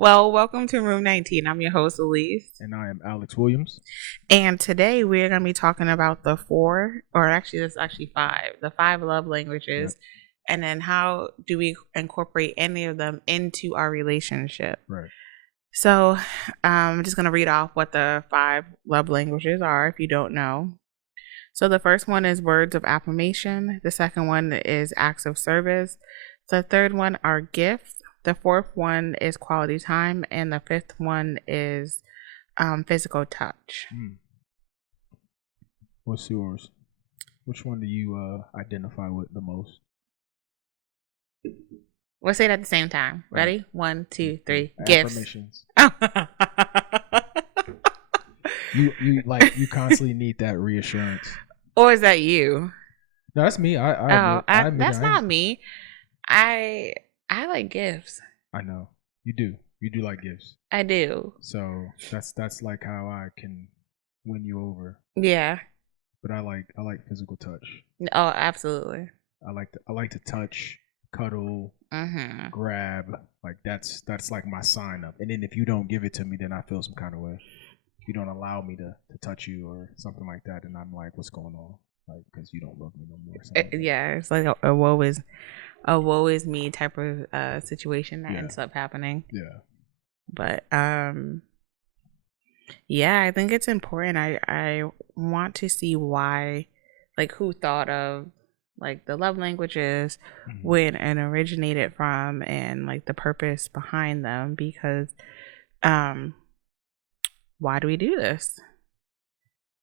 Well, welcome to Room 19. I'm your host, Elysse. And I am Alex Williams. And today we're going to be talking about the four, or actually, there's actually five, the five love languages. Yep. And then how do we incorporate any of them into our relationship? Right. So I'm just going to read off what the five love languages are if you don't know. So the first one is words of affirmation. The second one is acts of service. The third one are gifts. The fourth one is quality time. And the fifth one is physical touch. What's yours? Which one do you identify with the most? We'll say it at the same time. Ready? 1, 2, 3. Affirmations. Gifts. You constantly need that reassurance. Or is that you? No, that's me. That's not me. I like gifts. I know. You do. You do like gifts. I do. So that's like how I can win you over. Yeah. But I like physical touch. Oh, absolutely. I like to touch, cuddle, grab. Like that's like my sign up. And then if you don't give it to me, then I feel some kind of way. If you don't allow me to touch you or something like that, and I'm like, what's going on? Like, because you don't love me no more. Yeah, it's like a woe is me type of situation that ends up happening. Yeah. But yeah, I think it's important. I want to see why, like, who thought of like the love languages, when and originated from, and like the purpose behind them, because why do we do this?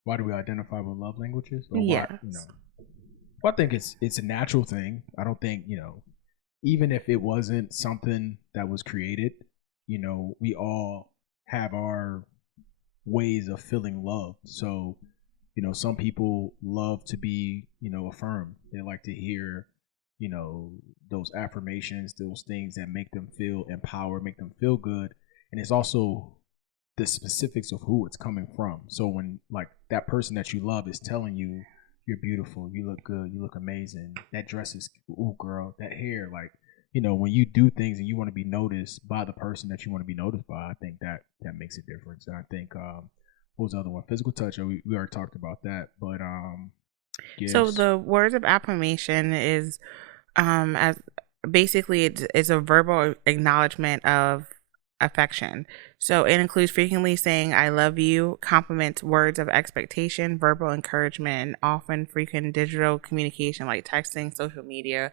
Why do we identify with love languages? Yeah. Well, I think it's a natural thing. I don't think, even if it wasn't something that was created, we all have our ways of feeling love. So, some people love to be, affirmed. They like to hear, those affirmations, those things that make them feel empowered, make them feel good. And it's also the specifics of who it's coming from. So when like that person that you love is telling you you're beautiful, you look good, you look amazing, that dress is, ooh girl, that hair, like, when you do things and you want to be noticed by the person that you want to be noticed by, I think that makes a difference. And I think what was the other one? Physical touch. We already talked about that, but so the words of affirmation is as basically it's a verbal acknowledgement of affection. So it includes frequently saying I love you, compliments, words of expectation, verbal encouragement, and often frequent digital communication like texting, social media,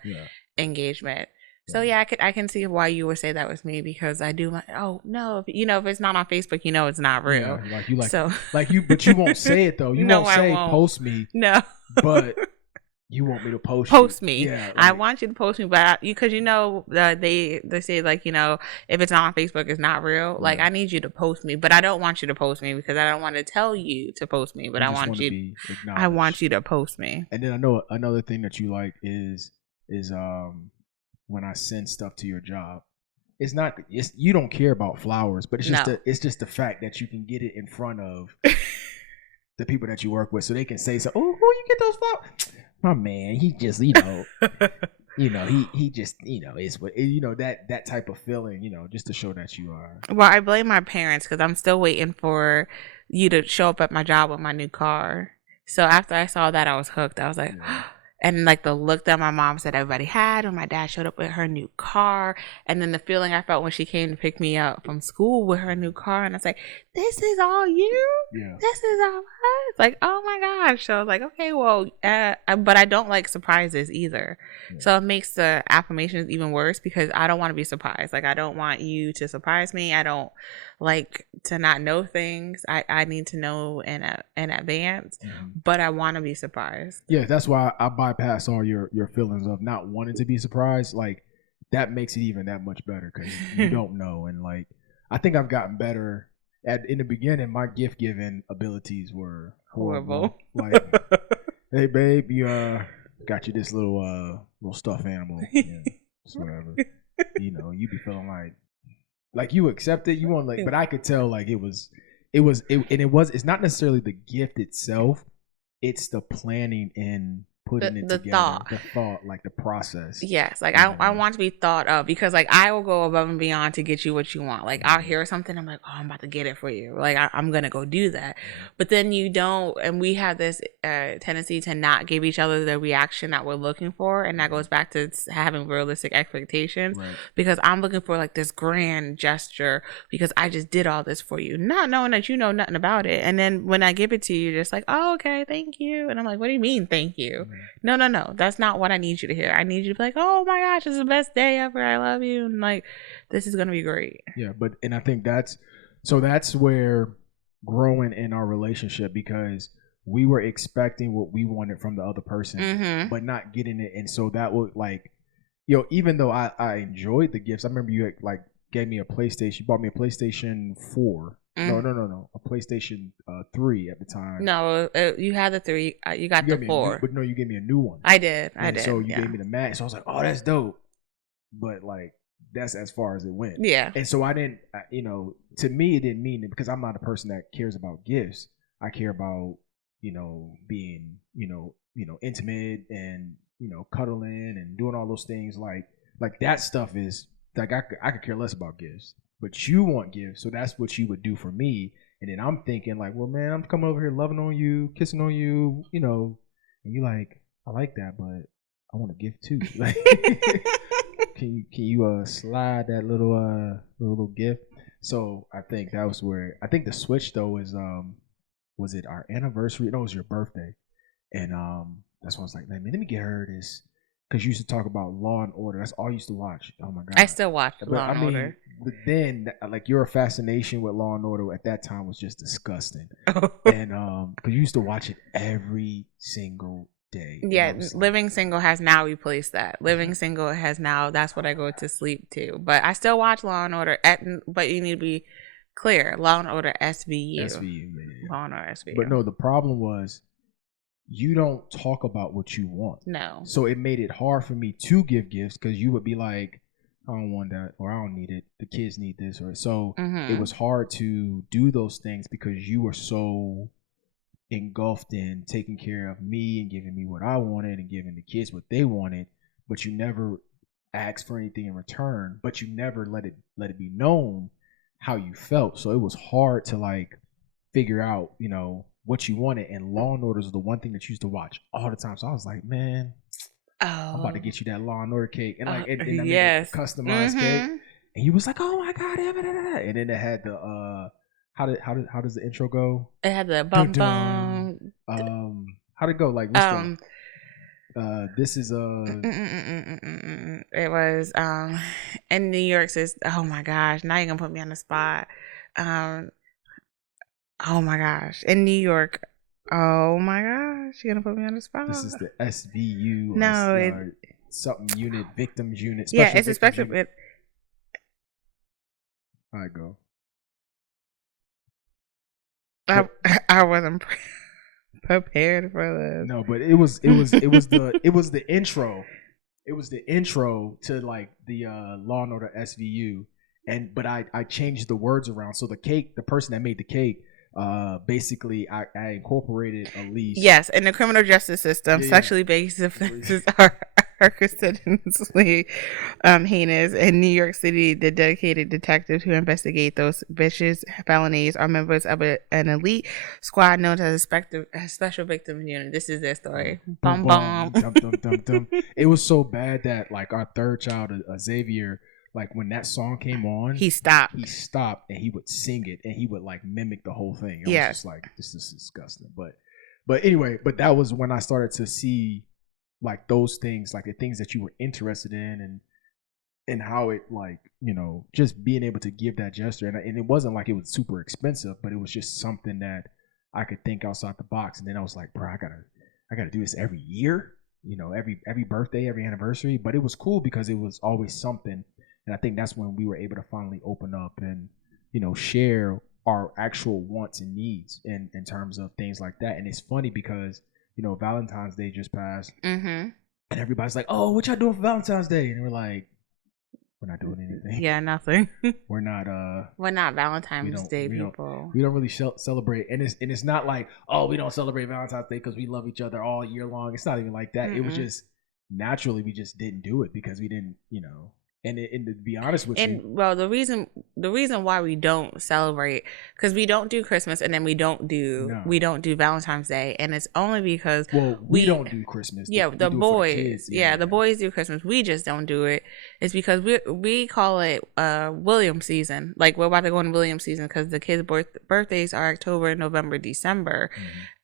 engagement. So yeah, I can see why you would say that was me, because I do like, oh no, if it's not on Facebook, it's not real. Yeah, like you but you won't say it though. You won't say post me. No. But you want me to post me. Yeah, like, I want you to post me, but because they say like, if it's not on Facebook, it's not real. Like I need you to post me, but I don't want you to post me because I don't want to tell you to post me, but I want you to post me. And then I know another thing that you like is when I send stuff to your job. It's you don't care about flowers, but it's just the fact that you can get it in front of the people that you work with, so they can say so. Oh, who you get those flowers? My man, he just, he just, is what, that type of feeling, just to show that you are. Well, I blame my parents because I'm still waiting for you to show up at my job with my new car. So after I saw that, I was hooked. I was like, and like the look that my mom said everybody had when my dad showed up with her new car, and then the feeling I felt when she came to pick me up from school with her new car, and I was like, this is all you? Yeah. This is all us? Like, oh my gosh. So I was like, okay, well, but I don't like surprises either. Yeah. So it makes the affirmations even worse because I don't want to be surprised. Like, I don't want you to surprise me. I don't like to not know things. I need to know in advance, but I want to be surprised. Yeah, that's why I bypass all your feelings of not wanting to be surprised. Like, that makes it even that much better because you don't know. And like, I think I've gotten better. In the beginning, my gift giving abilities were horrible. Like, hey babe, you got you this little stuffed animal. Yeah, just whatever. You be feeling like you accept it. You want but I could tell like it's not necessarily the gift itself. It's the planning and putting it the together, thought. the thought, like the process. Yes, like I Mm-hmm. want to be thought of, because like I will go above and beyond to get you what you want. Like I'll Mm-hmm. hear something, I'm like, oh, I'm about to get it for you. Like I'm gonna go do that. Mm-hmm. But then you don't, and we have this tendency to not give each other the reaction that we're looking for, and that Mm-hmm. goes back to having realistic expectations. Right. Because I'm looking for like this grand gesture because I just did all this for you, not knowing that you know nothing about it. And then when I give it to you, you're just like, oh, okay, thank you. And I'm like, what do you mean, thank you? Mm-hmm. No. That's not what I need you to hear. I need you to be like, oh my gosh, it's the best day ever. I love you. And like, this is going to be great. Yeah, but and I think that's where growing in our relationship, because we were expecting what we wanted from the other person, Mm-hmm. but not getting it, and so that would like, even though I enjoyed the gifts, I remember you like gave me a PlayStation, you bought me a PlayStation 4. Mm. No, a PlayStation 3 at the time. No, you had the 3. You got You the gave me 4. but no, you gave me a new one. I did. And so you gave me the Max. So I was like, oh, that's dope. But like, that's as far as it went. Yeah. And so I didn't, to me, it didn't mean it, because I'm not a person that cares about gifts. I care about, being, intimate and, cuddling and doing all those things. Like that stuff is like, I could care less about gifts, but you want gifts. So that's what you would do for me. And then I'm thinking like, well, man, I'm coming over here loving on you, kissing on you, and you like, I like that, but I want a gift too. Like, can you slide that little gift? So I think that was where I think the switch though is was it our anniversary? No, it was your birthday, and that's why I was like, let me get her this, because you used to talk about Law and Order. That's all I used to watch. Oh my god, I still watch but Law and Order. but then like your fascination with Law and Order at that time was just disgusting, and because you used to watch it every single day. Yeah, Living Single has now replaced that. Living Single has now, that's what I go to sleep to. But I still watch Law and Order, but you need to be clear. Law and Order SVU. SVU, yeah. Law and Order SVU. But no, the problem was you don't talk about what you want. No. So it made it hard for me to give gifts, because you would be like, I don't want that, or I don't need it. The kids need this, or so it was hard to do those things because you were so engulfed in taking care of me and giving me what I wanted and giving the kids what they wanted, but you never asked for anything in return, but you never let it be known how you felt. So it was hard to like figure out, what you wanted. And Law and Order is the one thing that you used to watch all the time. So I was like, man, I'm about to get you that Law and Order cake, and like, and I made a customized cake, and he was like, oh my god, and then it had the how does the intro go? It had the bum bum. How'd it go? Like, what's this is it was in New York says, oh my gosh, now you're gonna put me on the spot. Oh my gosh, in New York. Oh my gosh, you're gonna put me on the spot. This is the SVU. No, something unit, victims unit. Yeah, it's a special. I go. I wasn't prepared for this. No, but it was the intro. It was the intro to like the Law and Order SVU, but I changed the words around. So the person that made the cake, basically I incorporated Elysse. Yes, in the criminal justice system, sexually based offenses are considered heinous. In New York City, the dedicated detectives who investigate those vicious felonies are members of an elite squad known as a special victims unit. This is their story. Bum bum. Dum, dum, dum, dum. It was so bad that like our third child, Xavier, like when that song came on, he stopped and he would sing it, and he would like mimic the whole thing. I was just like, this is disgusting. But anyway, that was when I started to see like those things, like the things that you were interested in, and how it like, just being able to give that gesture, and it wasn't like it was super expensive, but it was just something that I could think outside the box. And then I was like, bro, I gotta do this every year, every birthday, every anniversary. But it was cool because it was always something. And I think that's when we were able to finally open up and, share our actual wants and needs in terms of things like that. And it's funny because, Valentine's Day just passed, and everybody's like, oh, what y'all doing for Valentine's Day? And we're like, We're not doing anything. Yeah, nothing. We're not. We're not Valentine's Day people. We don't really celebrate, and it's not like, oh, we don't celebrate Valentine's Day because we love each other all year long. It's not even like that. Mm-mm. It was just naturally we just didn't do it because we didn't, And to be honest with you, well, the reason why we don't celebrate, because we don't do Christmas, and then we don't do Valentine's Day, and it's only because we don't do Christmas. Yeah, the boys. The boys do Christmas. We just don't do it. It's because we call it William season. Like, we're about to go into William season because the kids' birthdays are October, November, December,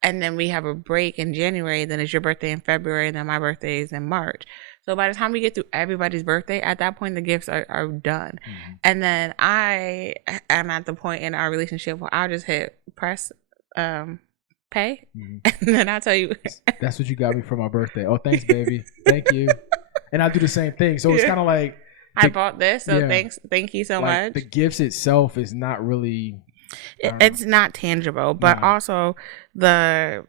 and then we have a break in January. Then it's your birthday in February, and then my birthday is in March. So by the time we get through everybody's birthday, at that point, the gifts are done. And then I am at the point in our relationship where I'll just hit press pay. And then I'll tell you. That's what you got me for my birthday. Oh, thanks, baby. Thank you. And I do the same thing. So it's kind of like. I bought this, so thank you so much. The gifts itself is not really. It's not tangible, but also the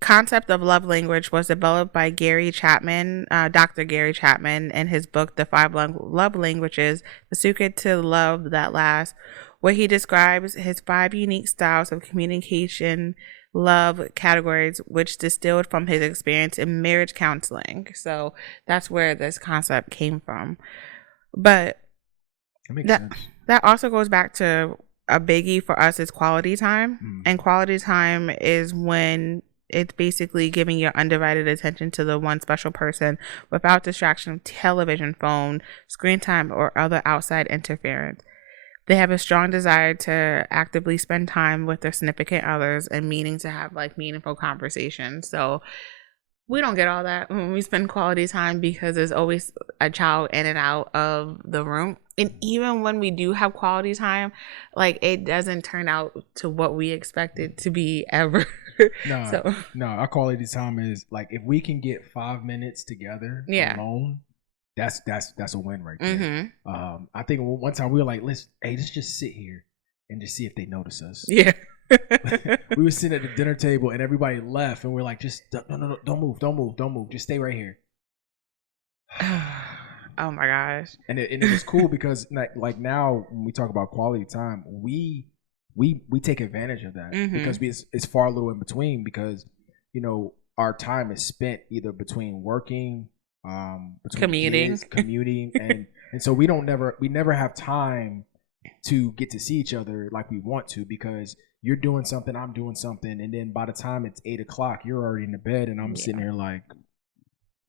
concept of love language was developed by Gary Chapman, Dr. Gary Chapman, in his book, The 5 Love Languages, The Secret to Love That Lasts, where he describes his 5 unique styles of communication, love categories, which distilled from his experience in marriage counseling. So that's where this concept came from. But that also goes back to a biggie for us is quality time. And quality time is when it's basically giving your undivided attention to the one special person without distraction of television, phone, screen time, or other outside interference. They have a strong desire to actively spend time with their significant others and meaning to have meaningful conversations. So we don't get all that when we spend quality time because there's always a child in and out of the room. And even when we do have quality time, it doesn't turn out to what we expect it to be ever. No, our quality time is if we can get 5 minutes together alone, that's a win right there. I think one time we were like, let's just sit here and just see if they notice us. Yeah. We were sitting at the dinner table and everybody left, and we're like, just no, don't move, just stay right here. Oh my gosh. And it was cool because now when we talk about quality time, we take advantage of that because it's far a little in between because our time is spent either between working, between commuting, and so we never have time to get to see each other like we want to because you're doing something, I'm doing something, and then by the time it's 8:00, you're already in the bed, and I'm sitting here like,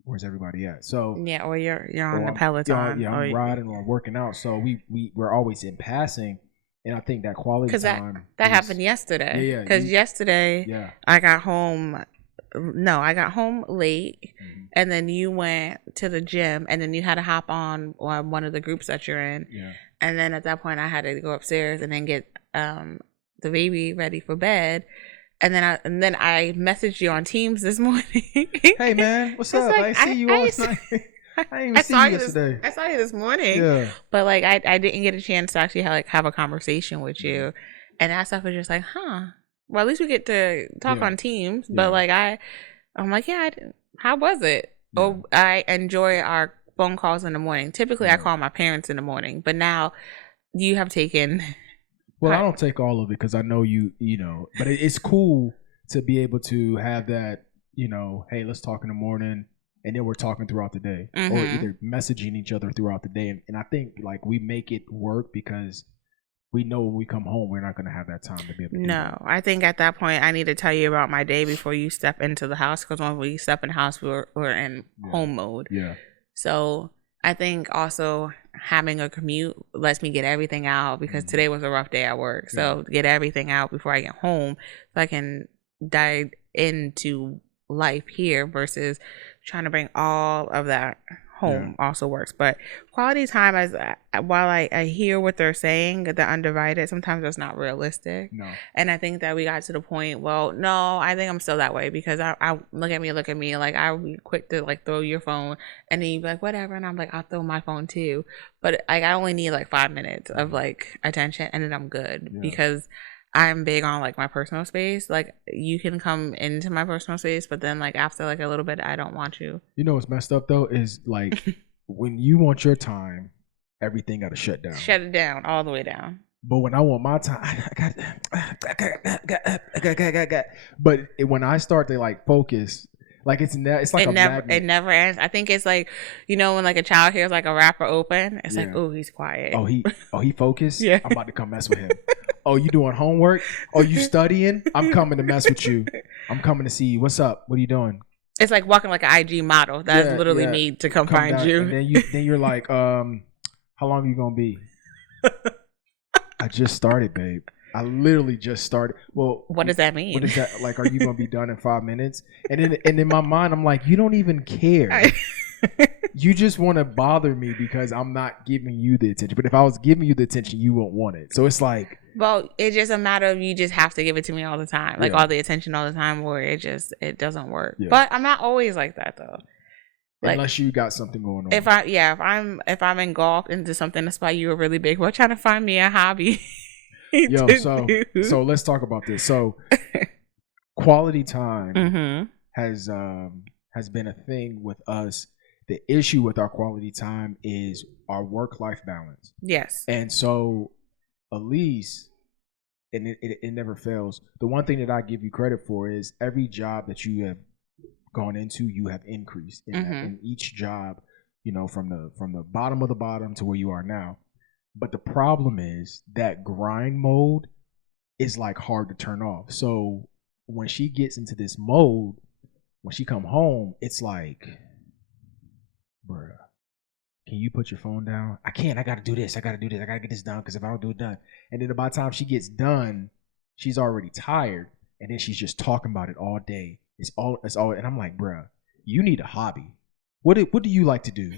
where's everybody at? So or you're on the Peloton, I'm riding or working out. So we're always in passing, and I think that quality time that happened yesterday. Because yesterday I got home. No, I got home late, and then you went to the gym, and then you had to hop on one of the groups that you're in, and then at that point I had to go upstairs and then get the baby ready for bed, and then I messaged you on Teams this morning. Hey man, what's up? I see you last night. I didn't even see you yesterday. I saw you this morning. But I didn't get a chance to actually have a conversation with you, and that stuff was just well, at least we get to talk on Teams. But I'm like, how was it? Oh, I enjoy our phone calls in the morning. Typically, I call my parents in the morning, but now you have taken. Well, I don't take all of it because I know you know, but it's cool to be able to have that, hey, let's talk in the morning, and then we're talking throughout the day, or either messaging each other throughout the day. And I think we make it work because we know when we come home, we're not going to have that time to be able to do that. I think at that point, I need to tell you about my day before you step into the house, because when we step in the house, we're in home mode. Yeah. So I think also having a commute lets me get everything out because today was a rough day at work. So get everything out before I get home so I can dive into life here versus trying to bring all of that home also works. But quality time, while I hear what they're saying, the undivided, sometimes that's not realistic. No. And I think that we got to the point, no, I think I'm still that way because I look at me like I'll be quick to throw your phone and then you'd be like whatever, and I'm like I'll throw my phone too, but I only need 5 minutes of attention and then I'm good because I'm big on my personal space. You can come into my personal space, but then after a little bit, I don't want you. You know what's messed up though is when you want your time, everything got to shut down. Shut it down, all the way down. But when I want my time, but when I start to like focus, like it's like a magnet. It never ends. I think it's like, you know, when like a child hears like a rapper open, it's like, oh, he's quiet. Oh, he focused. Yeah, I'm about to come mess with him. Oh, you doing homework? Oh, you studying? I'm coming to mess with you. I'm coming to see you. What's up? What are you doing? It's like walking like an IG model that's literally made to come find down, you. And then you're like, how long are you gonna be? I just started, babe. I literally just started. Well, what does that mean? What is that? Like, are you gonna be done in 5 minutes? And in my mind, I'm like, you don't even care. You just want to bother me because I'm not giving you the attention. But if I was giving you the attention, you won't want it. So it's like, well, it's just a matter of you just have to give it to me all the time, like all the attention all the time, or it doesn't work. Yeah. But I'm not always like that though. Like, unless you got something going on. If I'm engulfed into something that's why you were really big, we're trying to find me a hobby. So let's talk about this. So quality time has been a thing with us. The issue with our quality time is our work-life balance. Yes. And so Elysse, and it never fails. The one thing that I give you credit for is every job that you have gone into, you have increased in each job, you know, from the bottom of the bottom to where you are now. But the problem is that grind mode is like hard to turn off. So when she gets into this mode, when she come home, it's like, bruh, can you put your phone down? I can't. I got to do this. I got to get this done because if I don't do it done. And then by the time she gets done, she's already tired. And then she's just talking about it all day. It's all. And I'm like, bruh, you need a hobby. What do you like to do?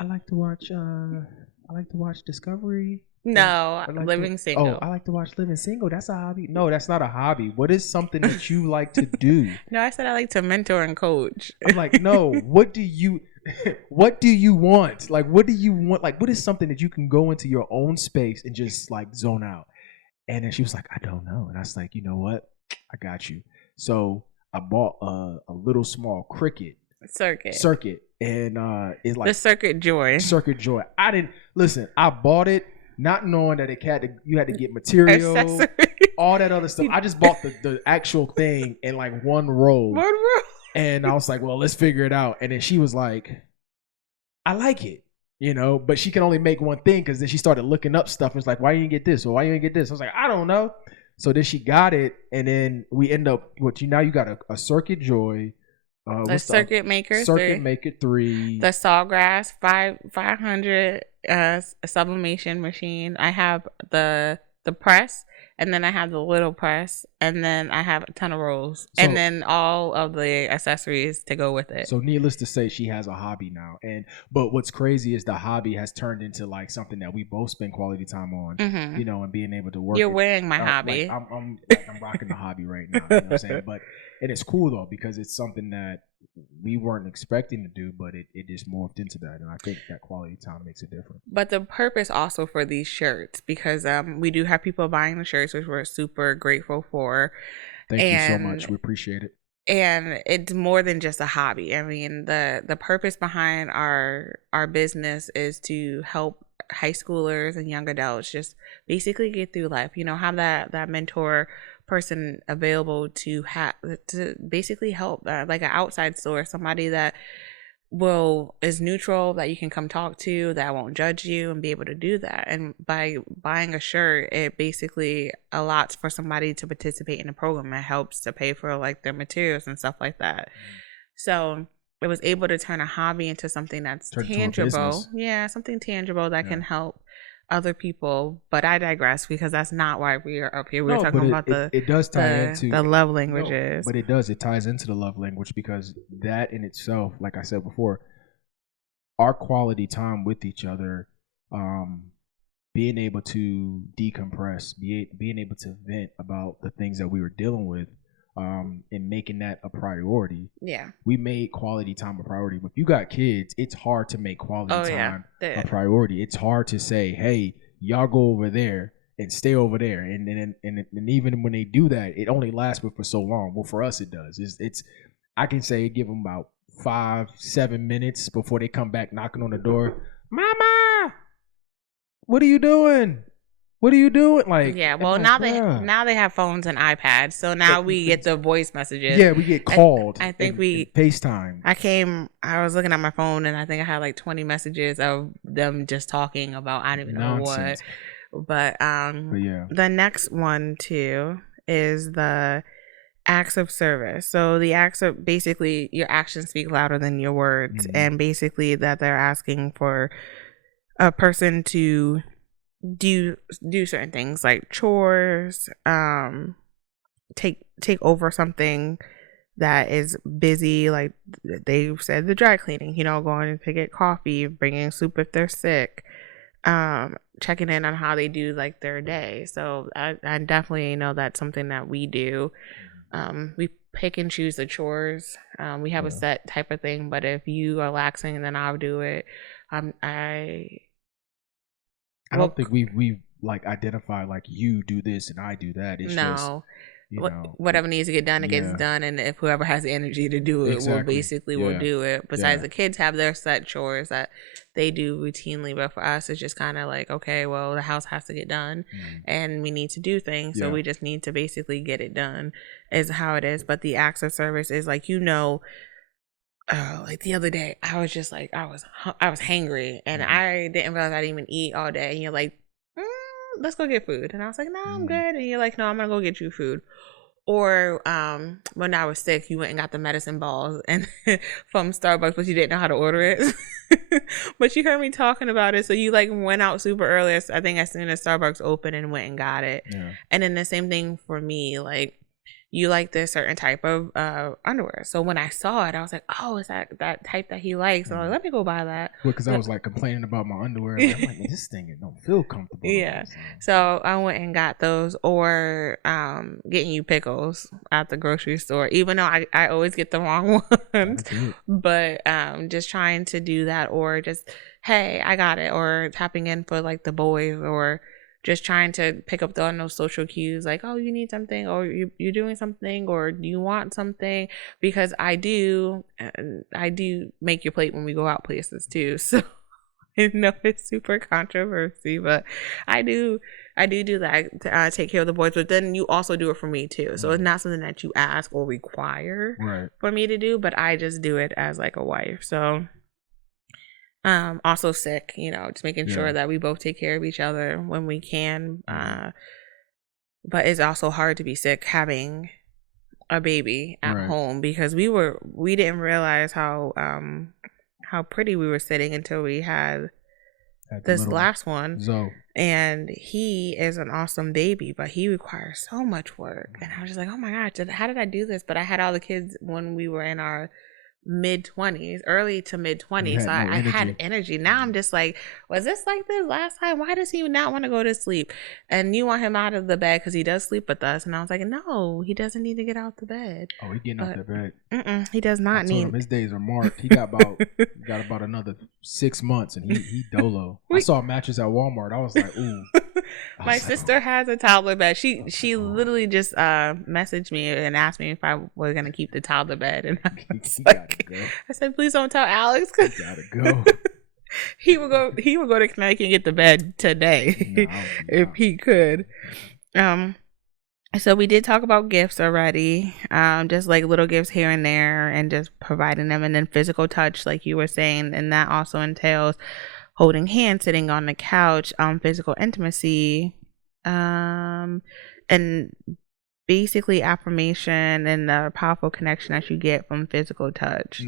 I like to watch Discovery. No, Living Single. Oh, I like to watch Living Single. That's a hobby. No, that's not a hobby. What is something that you like to do? No, I said I like to mentor and coach. I'm like, no. What do you want? Like, what do you want? Like, what is something that you can go into your own space and just like zone out? And then she was like, I don't know. And I was like, you know what? I got you. So I bought a little small cricket circuit, and it's like the Circuit Joy. I didn't listen. I bought it not knowing that you had to get material, all that other stuff. I just bought the actual thing in like one roll. And I was like, well, let's figure it out. And then she was like, I like it, you know, but she can only make one thing because then she started looking up stuff. And it's like, why you didn't get this? Or why you didn't get this? I was like, I don't know. So then she got it. And then we end up, now you got a Circuit Joy. The Circuit Maker 3. The Sawgrass 500 sublimation machine. I have the press, and then I have the little press, and then I have a ton of rolls, and then all of the accessories to go with it. So needless to say, she has a hobby now. But what's crazy is the hobby has turned into like something that we both spend quality time on, you know, and being able to work. You're wearing my hobby. Like I'm rocking the hobby right now. You know what I'm saying? But and it's cool though because it's something that we weren't expecting to do, but it just morphed into that, and I think that quality time makes a difference. But the purpose also for these shirts, because we do have people buying the shirts, which we're super grateful for. Thank you so much. We appreciate it. And it's more than just a hobby. I mean, the purpose behind our business is to help high schoolers and young adults just basically get through life. You know, have that mentor person available to basically help, like an outside source, somebody that is neutral, that you can come talk to, that won't judge you, and be able to do that. And by buying a shirt, it basically allows for somebody to participate in the program. It helps to pay for like their materials and stuff like that. So it was able to turn a hobby into something that's tangible. Yeah, something tangible that can help other people. But I digress, because that's not why we are up here. We're talking about it does tie into the love languages. But it ties into the love language, because that in itself, like I said before, our quality time with each other, being able to decompress, being able to vent about the things that we were dealing with, and making that a priority. Yeah, we made quality time a priority. But if you got kids, it's hard to make quality time a priority. It's hard to say, hey, y'all go over there and stay over there, and even when they do that, it only lasts for so long. Well, for us it does. It's I can say give them about 5-7 minutes before they come back knocking on the door. Mama, what are you doing? What are you doing? Like, Yeah, and well, like, now they have phones and iPads, so now we get the voice messages. Yeah, we get called. I think and FaceTime. I was looking at my phone and I think I had like 20 messages of them just talking about I don't even know what. But yeah, the next one too is the acts of service. So the acts of basically your actions speak louder than your words, and basically that they're asking for a person to do certain things like chores, take over something that is busy, like they said the dry cleaning, going to get coffee, bringing soup if they're sick, checking in on how they do like their day. So I definitely know that's something that we do. We pick and choose the chores. We have a set type of thing, but if you are laxing, then I'll do it. I don't think we've like identified like you do this and I do that. It's just whatever needs to get done, it gets done, and if whoever has the energy to do it will do it. Besides, the kids have their set chores that they do routinely, but for us, it's just kind of like, okay, well, the house has to get done, and we need to do things, so we just need to basically get it done, is how it is. But the acts of service is like, like the other day, I was just like, I was hangry, and I didn't realize I didn't even eat all day. And you're like, let's go get food. And I was like, no, I'm good. And you're like, no, I'm gonna go get you food. Or when I was sick, you went and got the medicine balls and from Starbucks, but you didn't know how to order it. But you heard me talking about it, so you like went out super early. I think as soon as Starbucks opened and went and got it. And then the same thing for me, like, you like this certain type of underwear. So when I saw it, I was like, oh, is that type that he likes? So I'm like, let me go buy that. Well, because I was like complaining about my underwear. Like, I'm like, this thing it don't feel comfortable. Yeah. So I went and got those, or getting you pickles at the grocery store, even though I always get the wrong ones. But just trying to do that, or just, hey, I got it, or tapping in for like the boys, or just trying to pick up on those social cues, like, oh, you need something, or you're doing something, or do you want something? Because I do make your plate when we go out places too. So I know it's super controversy, but I do that to take care of the boys. But then you also do it for me too. So it's not something that you ask or require for me to do, but I just do it as like a wife. So also sick, just making sure that we both take care of each other when we can. But it's also hard to be sick having a baby at home, because we didn't realize how pretty we were sitting until we had this last one. And he is an awesome baby, but he requires so much work. And I was just like, oh my gosh, how did I do this? But I had all the kids when we were in our mid-20s, early to mid-20s, so I had energy. Now I'm just like, was this like this last time? Why does he not want to go to sleep? And you want him out of the bed because he does sleep with us. And I was like, no, he doesn't need to get out the bed. Oh, he getting out the bed. He does not need. His days are marked. He got about another 6 months, and he dolo. I saw a mattress at Walmart. I was like, ooh. My sister has a toddler bed. She literally just messaged me and asked me if I was gonna keep the toddler bed, and I said, please don't tell Alex. He gotta go. He would go to Connecticut and get the bed today if he could. So we did talk about gifts already, just like little gifts here and there, and just providing them, and then physical touch, like you were saying, and that also entails holding hands, sitting on the couch, physical intimacy, and basically affirmation and the powerful connection that you get from physical touch.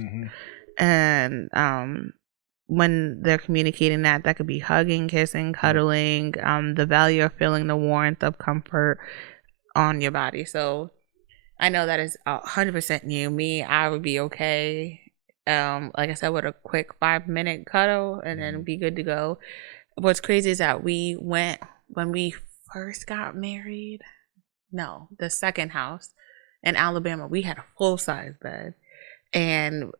And when they're communicating that could be hugging, kissing, cuddling, the value of feeling the warmth of comfort on your body. So I know that is 100% new. Me, I would be okay, like I said, with a quick 5-minute cuddle and then be good to go. What's crazy is that we went, when we first got married, the second house in Alabama, we had a full-size bed, and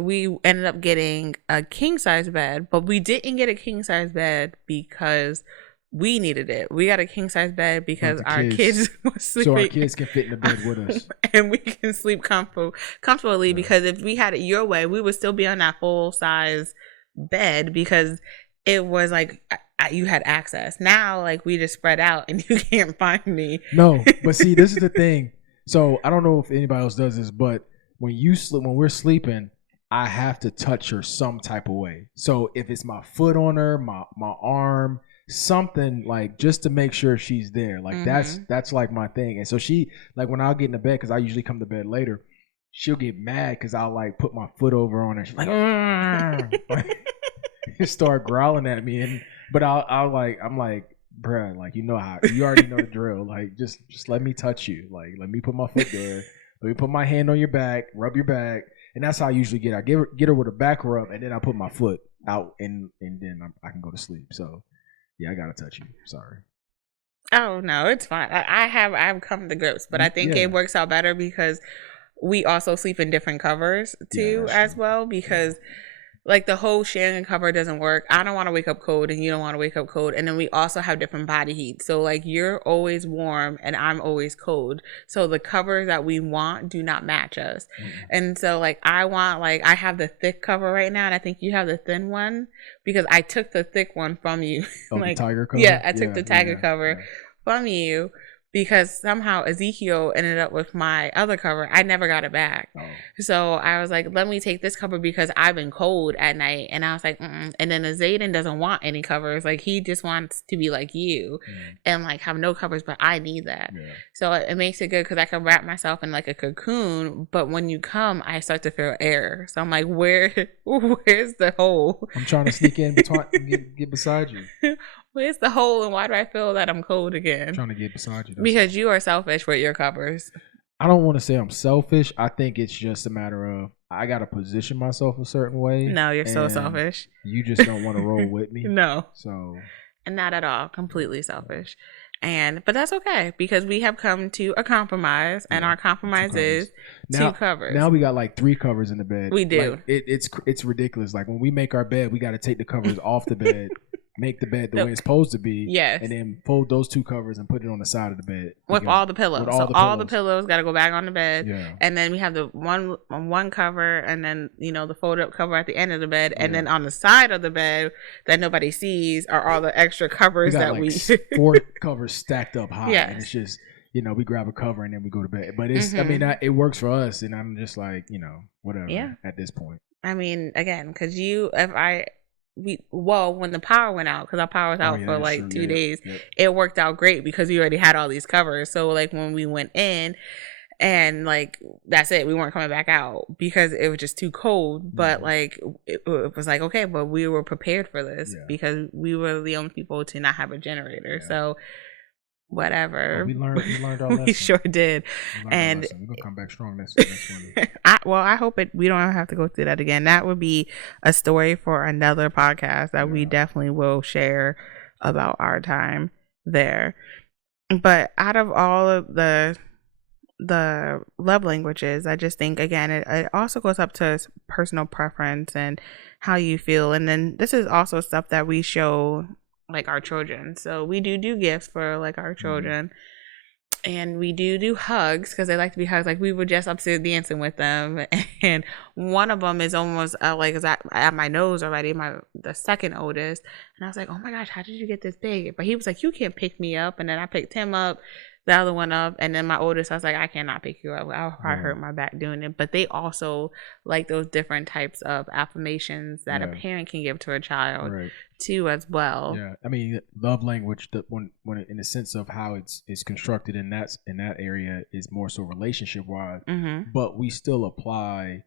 we ended up getting a king-size bed, but we didn't get a king-size bed because we needed it. We got a king size bed But because the our kids, kids were so our sleeping kids can fit in the bed with us. and we can sleep comfortably, Yeah. because if we had it your way, we would still be on that full size bed because it was like you had access. Now, like, we just spread out and you can't find me. No, but see, this is the thing. So I don't know if anybody else does this, but when you sleep, when we're sleeping, I have to touch her some type of way. So if it's my foot on her, my arm, something, like, just to make sure she's there. Like, that's like my thing. And so she, like, when I'll get in the bed, because I usually come to bed later, she'll get mad because I'll like put my foot over on her. She's like, start growling at me, and but I'll like, I'm like, bruh, like, you know how, you already know the drill. Like, just let me touch you. Like, let me put my foot there. Let me put my hand on your back, rub your back, and that's how I usually get. I get her with a back rub, and then I put my foot out, and then I can go to sleep. So yeah, I gotta touch you. Sorry. Oh no, it's fine. I've come to grips, but I think it works out better because we also sleep in different covers too, as well, because like the whole sharing cover doesn't work. I don't want to wake up cold and you don't want to wake up cold. And then we also have different body heat. So like you're always warm and I'm always cold. So the covers that we want do not match us. And so like I have the thick cover right now, and I think you have the thin one because I took the thick one from you. Oh, like, the tiger cover? Yeah, I took the tiger cover from you because somehow Ezekiel ended up with my other cover. I never got it back. So I was like, let me take this cover because I've been cold at night. And I was like, mm-mm. And then Zayden doesn't want any covers. Like, he just wants to be like you and like have no covers, but I need that. So it makes it good because I can wrap myself in like a cocoon. But when you come, I start to feel air. So I'm like, where's the hole? I'm trying to sneak in between, get beside you. Where's the hole, and why do I feel that I'm cold again? I'm trying to get beside you. Because you are selfish with your covers. I don't want to say I'm selfish. I think it's just a matter of I got to position myself a certain way. No, you're so selfish. You just don't want to roll with me. No. So. Not at all. Completely selfish. But that's okay because we have come to a compromise, and our compromise is two covers. Now we got like 3 covers in the bed. We do. Like, it's ridiculous. Like, when we make our bed, we got to take the covers off the bed, make the bed the way it's supposed to be. Yes. And then fold those 2 covers and put it on the side of the bed. With all the pillows. All the pillows got to go back on the bed. Yeah. And then we have the one cover, and then, the fold up cover at the end of the bed. And then on the side of the bed that nobody sees are all the extra covers that we 4 covers stacked up high. Yes. And it's just, we grab a cover and then we go to bed. But it's, I mean, it works for us. And I'm just like, whatever at this point. I mean, again, because when the power went out, because our power was out for like 2 days, it worked out great because we already had all these covers. So like when we went in, and like that's it, we weren't coming back out because it was just too cold. But like it was like, okay, but we were prepared for this because we were the only people to not have a generator. So whatever. Well, we learned our lesson. We sure did. And we're gonna come back strong next one. I hope we don't have to go through that again. That would be a story for another podcast that we definitely will share about our time there. But out of all of the love languages, I just think, again, it also goes up to personal preference and how you feel. And then this is also stuff that we show like our children. So we do gifts for like our children, and we do hugs because they like to be hugged. Like, we were just upstairs dancing with them, and one of them is almost like is at my nose already, the second oldest. And I was like, oh my gosh, how did you get this big? But he was like, you can't pick me up. And then I picked him up, the other one up, and then my oldest, I was like, I cannot pick you up. I'll probably hurt my back doing it. But they also like those different types of affirmations that a parent can give to a child too, as well. Yeah, I mean, love language, when in the sense of how it's constructed in that area, is more so relationship wise. But we still apply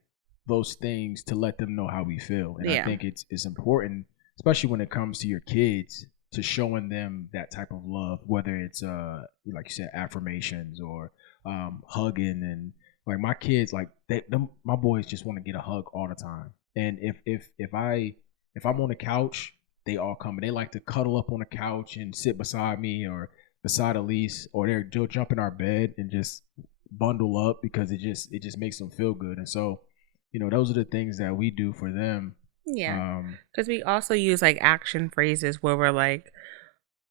those things to let them know how we feel, and I think it's important, especially when it comes to your kids, to showing them that type of love, whether it's like you said, affirmations or hugging. And like my kids, like my boys just want to get a hug all the time. And if I'm on the couch, they all come and they like to cuddle up on the couch and sit beside me or beside Elysse, or they'll jump in our bed and just bundle up because it just makes them feel good. And so, those are the things that we do for them. Yeah, because we also use like action phrases where we're like,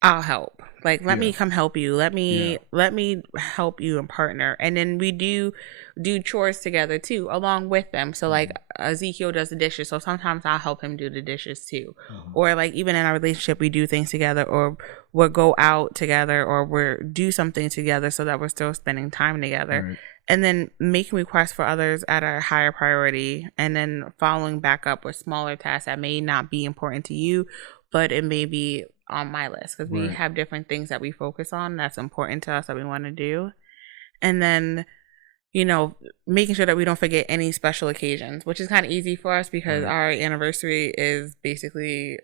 I'll help. Like, let Yeah. me come help you. Let Yeah. me help you and partner. And then we do chores together too, along with them. So like Ezekiel does the dishes, so sometimes I'll help him do the dishes too. Or like even in our relationship, we do things together, or we'll go out together, or we'll do something together, so that we're still spending time together. Right. And then making requests for others at a higher priority, and then following back up with smaller tasks that may not be important to you, but it may be on my list, because we Right. have different things that we focus on that's important to us that we want to do. And then, you know, making sure that we don't forget any special occasions, which is kind of easy for us because Right. our anniversary is basically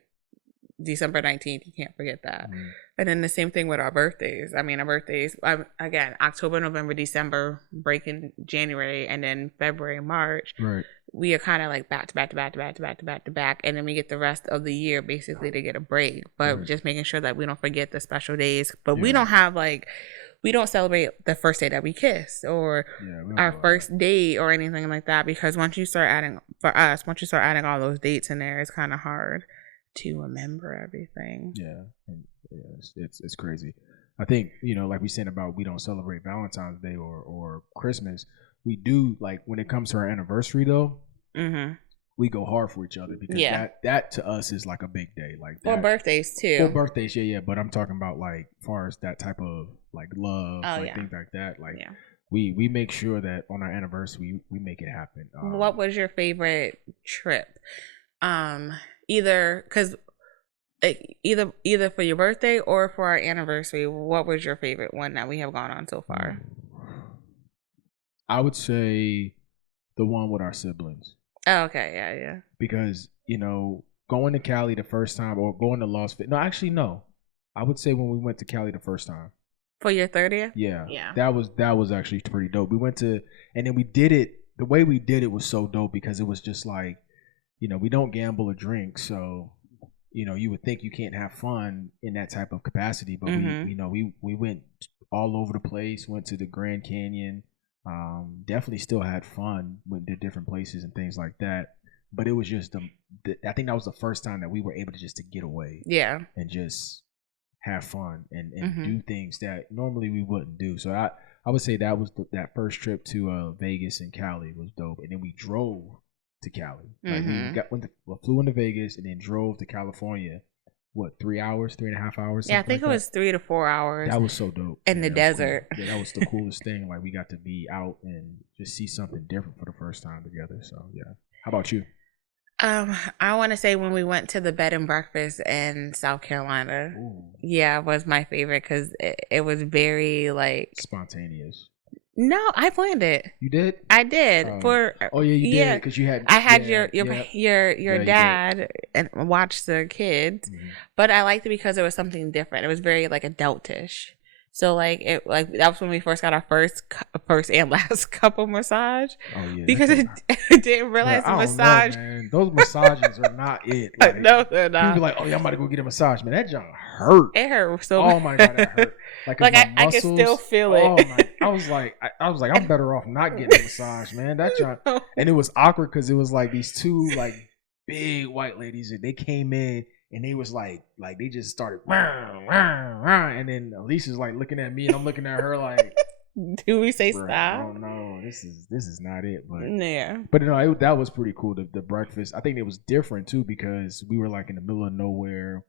December 19th. You can't forget that. And then the same thing with our birthdays. I mean, our birthdays, again, October, November, December, break in January, and then February, March. Right. We are kind of like back to back to back to back to back to back to back. And then we get the rest of the year basically to get a break. But Right. just making sure that we don't forget the special days. But Yeah. we don't have like, we don't celebrate the first day that we kissed, or our first date or anything like that, because once you start adding, for us, once you start adding all those dates in there, it's kind of hard to remember everything. Yeah, and it's crazy. I think, you know, like we said about we don't celebrate Valentine's Day or Christmas. We do, like when it comes to our anniversary though. We go hard for each other, because that to us is like a big day, like that. Or birthdays too. Or birthdays, yeah. But I'm talking about like far as that type of like love, things like that. Like we make sure that on our anniversary we make it happen. What was your favorite trip? Either for your birthday or for our anniversary, what was your favorite one that we have gone on so far? I would say the one with our siblings. Oh, okay, yeah. Because, you know, going to Cali the first time, or going to Las Vegas. No, actually, no. I would say when we went to Cali the first time. For your 30th? Yeah. That was actually pretty dope. We went to, and then we did it. The way we did it was so dope, because it was just like, you know, we don't gamble or drink, so, you know, you would think you can't have fun in that type of capacity, but we went all over the place. Went to the Grand Canyon. Definitely still had fun, went to different places and things like that. But it was just I think that was the first time that we were able to just to get away, and just have fun and do things that normally we wouldn't do. So I would say that was that first trip to Vegas and Cali was dope, and then we drove to Cali. Like we flew into Vegas and then drove to California. What, 3 hours, 3.5 hours? Yeah, I think it was 3 to 4 hours. That was so dope. In the desert. Cool. Yeah, that was the coolest thing. Like we got to be out and just see something different for the first time together. So yeah. How about you? I want to say when we went to the bed and breakfast in South Carolina. Ooh. Yeah, it was my favorite because it was very like spontaneous. No, I planned it. You did? I did. You did, because you had. I had your dad and watch the kids, but I liked it because it was something different. It was very like adultish. So like that was when we first got our first and last couple massage. Oh yeah. Because it didn't realize the massage. Know, man. Those massages are not it. Like, no, they're not. People be like, "Oh, yeah, I'm about to go get a massage." Man, that junk hurt. It hurt so. Oh my god, that hurt. Like I can still feel it. Oh my! I was like, I'm better off not getting a massage, man. That junk. And it was awkward because it was like these two like big white ladies, and they came in. And they was like they just started, and then Elysse is like looking at me, and I'm looking at her like, do we say stop? Oh no, this is not it. But yeah, but no, that was pretty cool. The breakfast, I think it was different too, because we were like in the middle of nowhere,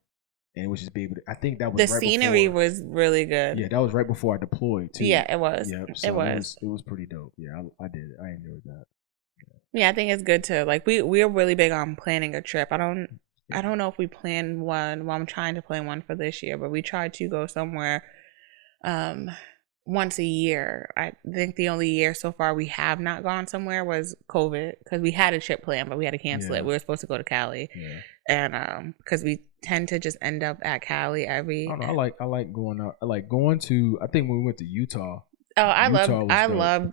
and it was just be able to, I think that was the scenery was really good. Yeah, that was right before I deployed too. Yeah, it was. Yeah, so it was pretty dope. Yeah, I did it. I enjoyed that. Yeah, I think it's good to like we're really big on planning a trip. I don't know if we plan one. Well, I'm trying to plan one for this year, but we try to go somewhere once a year. I think the only year so far we have not gone somewhere was COVID, because we had a trip plan, but we had to cancel it. We were supposed to go to Cali, and because we tend to just end up at Cali every. I like going out. I like going to. I think when we went to Utah. Oh, I loved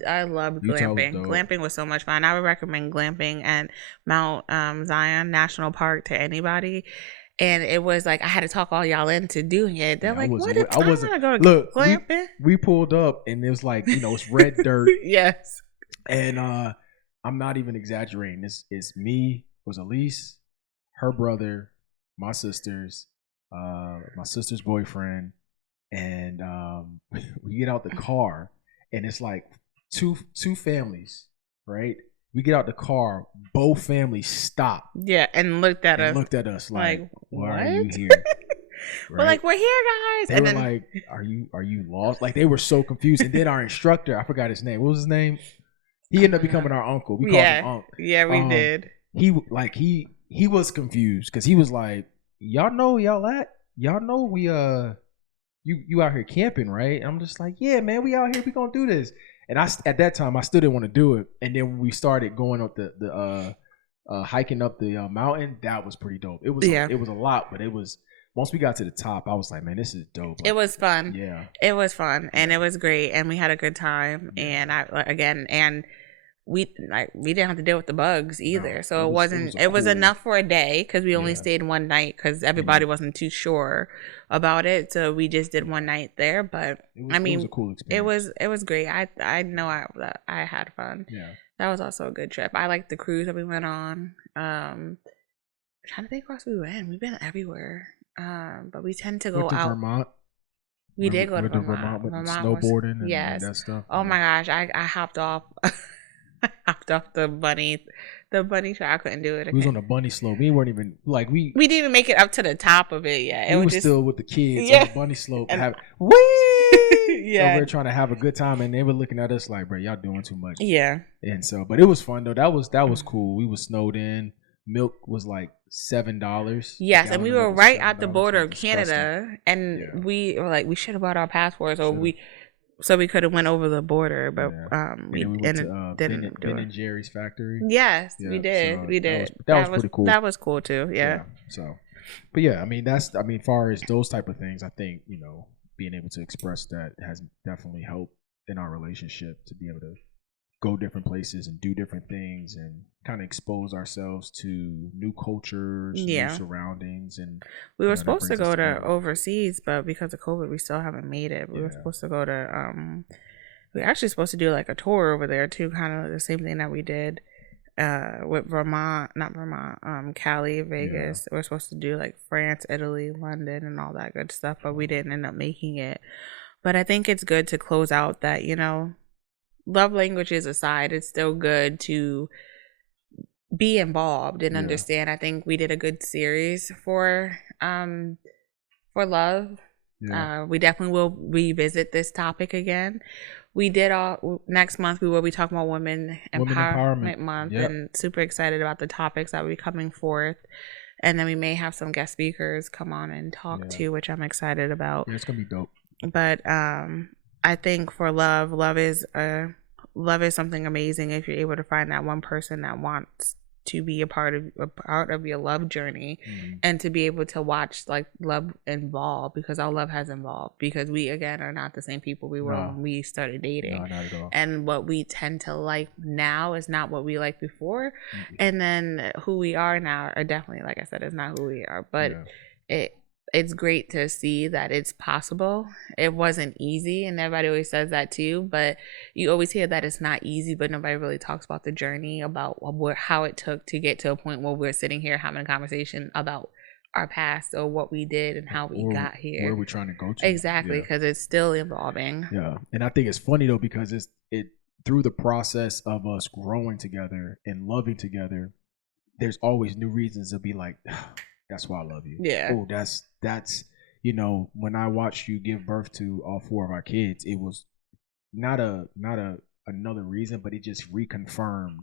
glamping. Glamping was so much fun. I would recommend glamping at Mount Zion National Park to anybody. And it was like I had to talk all y'all into doing it. They're like, "What? I wasn't going to go glamping." We pulled up, and it was like, it's red dirt. Yes. And I'm not even exaggerating. It's me, was Elysse, her brother, my sisters, my sister's boyfriend, and we get out the car, and it's like two families, right? We get out the car, both families stop. Yeah, and looked at us. Looked at us like why what? are you here? Right? We're like, we're here, guys. They were like, are you lost? Like they were so confused. And then our instructor, I forgot his name. What was his name? He ended up becoming our uncle. We called him Unc. Yeah, we did. He was confused because he was like, y'all know we you out here camping, right? And I'm just like, yeah, man, we out here, we gonna do this. And at that time I still didn't want to do it. And then when we started going up the hiking up the mountain, that was pretty dope. It was a lot, but it was, once we got to the top, I was like, man, this is dope. Like, it was fun. Yeah, it was fun, and it was great, and we had a good time. And we didn't have to deal with the bugs either. No, so it was enough for a day because we only stayed one night because everybody wasn't too sure about it. So we just did one night there. But it was a cool experience. It was great. I know I had fun. Yeah, that was also a good trip. I liked the cruise that we went on. I'm trying to think where else we went. We've been everywhere. But we tend to go out. Vermont. We did go to Vermont. Vermont snowboarding and that stuff. Oh my gosh, I hopped off. I hopped off the bunny track. I couldn't do it. We was on the bunny slope. We weren't even like we didn't even make it up to the top of it yet. We were still with the kids on the bunny slope. Wee! Over there trying to have a good time, and they were looking at us like, bro, y'all doing too much. Yeah. And so, but it was fun though. That was cool. We was snowed in. Milk was like $7. Yes, and we were right at the border of Canada, and we were like, we should have bought our passports, or so we could have went over the border, but we went to Ben and Jerry's factory. Yes, we did. So we did. That was pretty cool. That was cool too. Yeah. So, but yeah, as far as those type of things, I think being able to express that has definitely helped in our relationship to be able to go different places and do different things and kind of expose ourselves to new cultures, new surroundings. And we were supposed to go to overseas, but because of COVID, we still haven't made it. We were supposed to go to, we were actually supposed to do like a tour over there too, kind of the same thing that we did with Cali, Vegas. We're supposed to do like France, Italy, London, and all that good stuff, but we didn't end up making it. But I think it's good to close out that, love languages aside, it's still good to be involved and understand. I think we did a good series for love. We definitely will revisit this topic again. We did next month we will be talking about Women Empowerment Month, and super excited about the topics that will be coming forth. And then we may have some guest speakers come on and talk too, which I'm excited about. Yeah, it's gonna be dope. But I think for love is something amazing if you're able to find that one person that wants to be a part of your love journey, and to be able to watch like love evolve, because our love has evolved, because we again are not the same people we were when we started dating. No, not at all. And what we tend to like now is not what we liked before. And then who we are now are definitely, like I said, is not who we are. But it's great to see that it's possible. It wasn't easy, and everybody always says that too, but you always hear that it's not easy, but nobody really talks about the journey, about how it took to get to a point where we're sitting here having a conversation about our past or what we did and how we got here. Where we're trying to go to. Exactly, because it's still evolving. Yeah, and I think it's funny though, because it through the process of us growing together and loving together, there's always new reasons to be like, that's why I love you. Yeah. Oh, that's when I watched you give birth to all 4 of our kids, it was not another reason, but it just reconfirmed,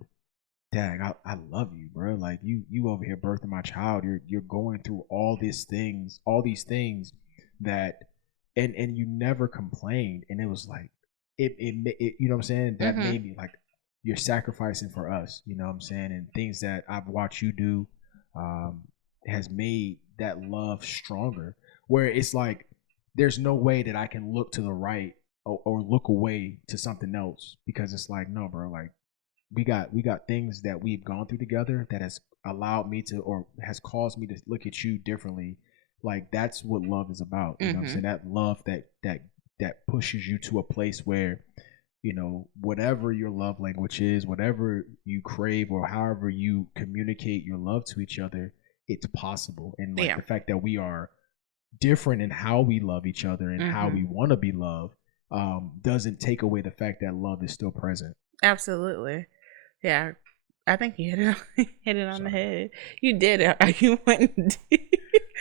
dang, I love you, bro. Like you over here birthing my child. You're going through all these things that and you never complained, and it was like it you know what I'm saying? That made me like, you're sacrificing for us, you know what I'm saying? And things that I've watched you do has made that love stronger, where it's like there's no way that I can look to the right or look away to something else, because it's like, no, bro, like we got things that we've gone through together that has allowed me to, or has caused me to look at you differently. Like that's what love is about. You know what I'm saying? That love that pushes you to a place where, whatever your love language is, whatever you crave, or however you communicate your love to each other, it's possible. And like the fact that we are different in how we love each other and how Mm-hmm. we want to be loved, doesn't take away the fact that love is still present. Absolutely. Yeah. I think you hit it on, hit it on the Sorry, head. You did it. You went and did.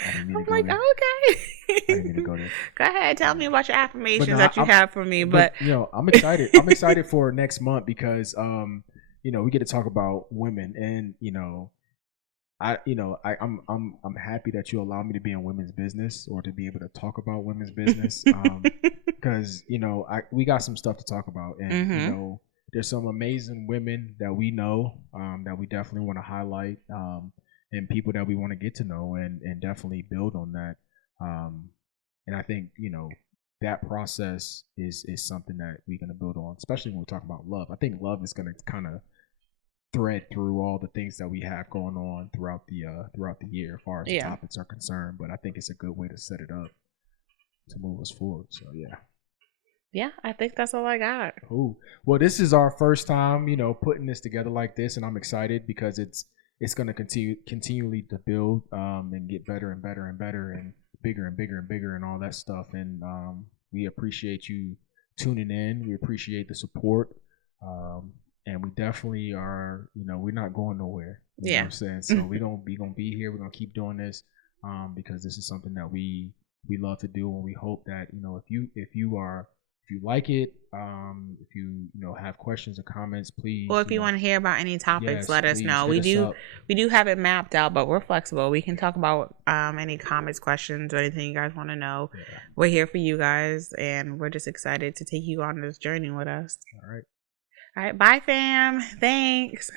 I didn't mean to I'm go like, there. oh, I didn't mean to okay. go there. Go ahead. Tell me Yeah. about your But affirmations no, that you have for me. but But I'm excited. I'm excited for next month because we get to talk about women, and I'm happy that you allow me to be in women's business or to be able to talk about women's business. Because we got some stuff to talk about, and mm-hmm. there's some amazing women that we know, that we definitely want to highlight, and people that we want to get to know, and definitely build on that. And I think that process is something that we're going to build on, especially when we talk about love. I think love is going to kind of thread through all the things that we have going on throughout the year as far as the Yeah. topics are concerned. But I think it's a good way to set it up to move us forward. So yeah. Yeah, I think that's all I got. Cool. Well, this is our first time, putting this together like this, and I'm excited because it's going to continually to build, and get better and better and better and bigger and bigger and bigger and all that stuff. And we appreciate you tuning in. We appreciate the support, and we definitely are. We're not going nowhere. You know what Yeah. I'm saying? So we gonna be here. We're gonna keep doing this, because this is something that we love to do, and we hope that if you like it, if you have questions or comments, please, Or if you want to hear about any topics, yes, let us please know. hit us up. We do have it mapped out, but we're flexible. We can talk about any comments, questions, or anything you guys want to know. Yeah. We're here for you guys, and we're just excited to take you on this journey with us. All right. All right, bye, fam. Thanks.